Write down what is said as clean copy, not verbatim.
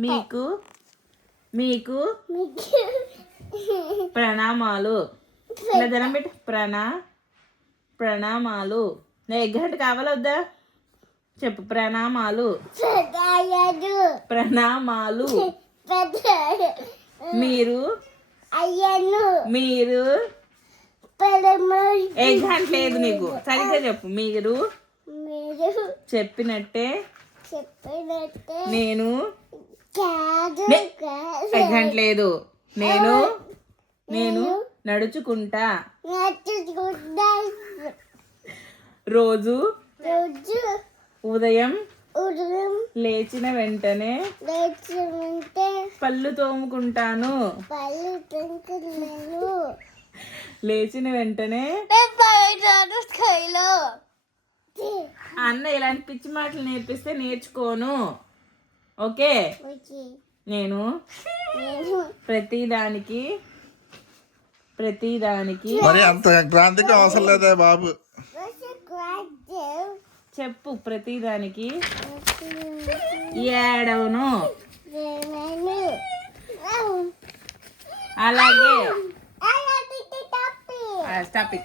మీకు మీకు ప్రణామాలు. ఇలా దండం పెట్టు. ప్రణామాలు. ఎగ్గంట కావాలా వద్దా చెప్పు. ప్రణామాలు. ప్రణామాలు. మీరు మీరు ఎగ్గంట లేదు నీకు. సరిగ్గా చెప్పు. మీరు చెప్పినట్టే నేను ఎగ్గంట లేదు. నేను నడుచుకుంటా. రోజు ఉదయం లేచిన వెంటనే పళ్ళు తోముకుంటాను. లేచిన వెంటనే అన్న ఇలాంటి పిచ్చి మాటలు నేర్పిస్తే నేర్చుకోను. ఓకే. నేను ప్రతిదానికి మరి అంత క్రాంతికి అవసరం లేదా బాబు. చెప్పు. ప్రతిదానికి ఏడవను. అలాగే స్టాప్ ఇట్.